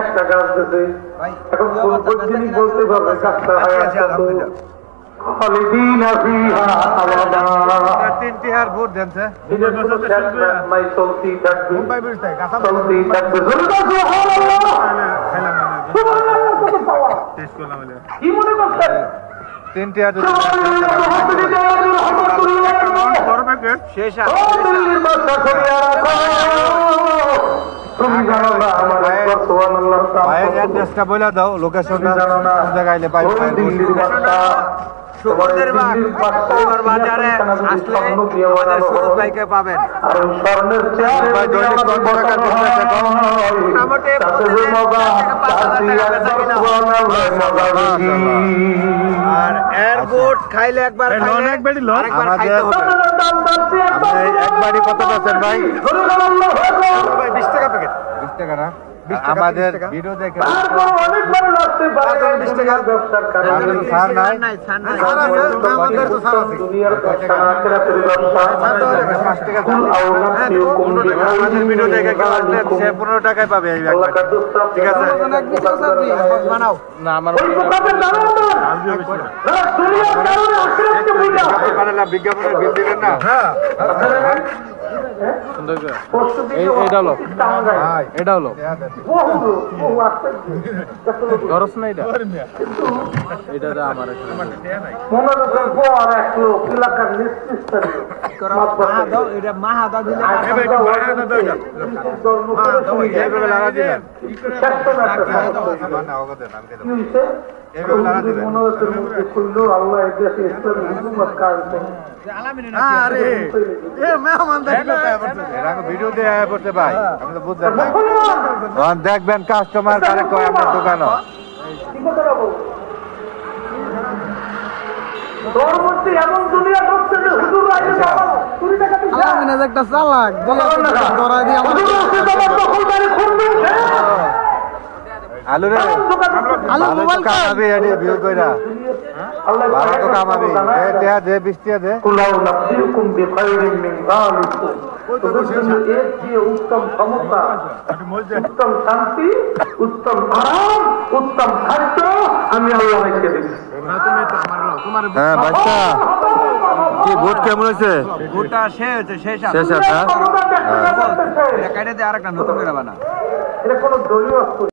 একটা গাছ দিতে এখন কোন জিনিস বলতে পারবে গাছটা খালিদিনা ফিহা আবাদা তিনটি হার ভোট দেনছে মাই চলতি থাকবে মুম্বাই বুঝতে কাঁচা চলতি থাকবে সুবহানাল্লাহ টেস্ট করলাম কি মনে করছেন তিনটি হার শেষ আর দিল্লির বাদশা তুমি জানো না আমার সুবহানাল্লাহ ভাইয়ের অ্যাড্রেসটা বলে দাও লোকেশনটা কোন জায়গায় আইলে পাইবো দিল্লির বাদশা সুগন্ধের বাজারে আসলে আমাদের সুরজ ভাইকে পাবেন আর স্বর্ণের চেয়ার ভাই দৈনিক 15 টাকা দিতেছে মোটামুটি আর এয়ারপোর্ট খাইলে একবার অনেক বেড়ি লস আমাদের একবারই কত পাচ্ছেন ভাই 20 টাকা প্যাকেট 20 টাকা না আমাদের ভিডিও দেখে অনেকবার লাগতে পারে 20 টাকা ব্যবসার কারণে ছাড় নাই ছাড় আছে আমাদের তো ছাড় আছে দুনিয়ার ব্যবসা আখিরাতের ব্যবসা 5 টাকা আমাদের ভিডিও দেখে কেউ আসলে সে 15 টাকায় পাবে এই ব্যাগ ঠিক আছে বানাও না আমার দুনিয়ার কারণে আখিরাতকে বুঝা বানালা বিজ্ঞাপনের বিল দিবেন না হ্যাঁ সুন্দর করে এইটা হলো এটা হলো খরচ না এটা এটা তো আমার মনে রাখবেন আর এক লোক এলাকার নেতৃস্থানীয় এটা মাহাদা দিলে এইভাবে লাগা দিলেন আল্লাহ এই দেশে ইসলামী হুকুমত কায়েম করুন। আরে এ মেহমান ভিডিও দিয়ে আয়া পড়তে ভাই আমি তো বুঝতে পারি দেখবেন কাস্টমার কারে কয় আমার দোকানও কি কথা বলবো? তোর মধ্যে এমন দুনিয়া ঢুকছে যে হুজুর আইলে বাবা, চুরি ডাকাতি যা। একটা চালাক ধরা দিয়ে আমার দখলদারি করবে আলু রে আলু মোবাইল কামাবি এডি ভিউ কইরা আল্লাহ ভালো তো কামাবি দে দে 20 টাকা দে কুলাউ নাবিয়ুকুম বিখাইরিন মিন যালিকুম এর চেয়ে উত্তম ক্ষমতা, উত্তম শান্তি, উত্তম আরাম, উত্তম খাদ্য আমি আল্লাহ রেখে দিচ্ছি। হ্যাঁ বাচ্চা কি ভোট কেমন হয়েছে ভোটটা শেষ শেষ আছে ক্ষমতা দেখতে কেটে দিয়ে আরেকটা নতুন করে বানা এটা কোনো দলীয়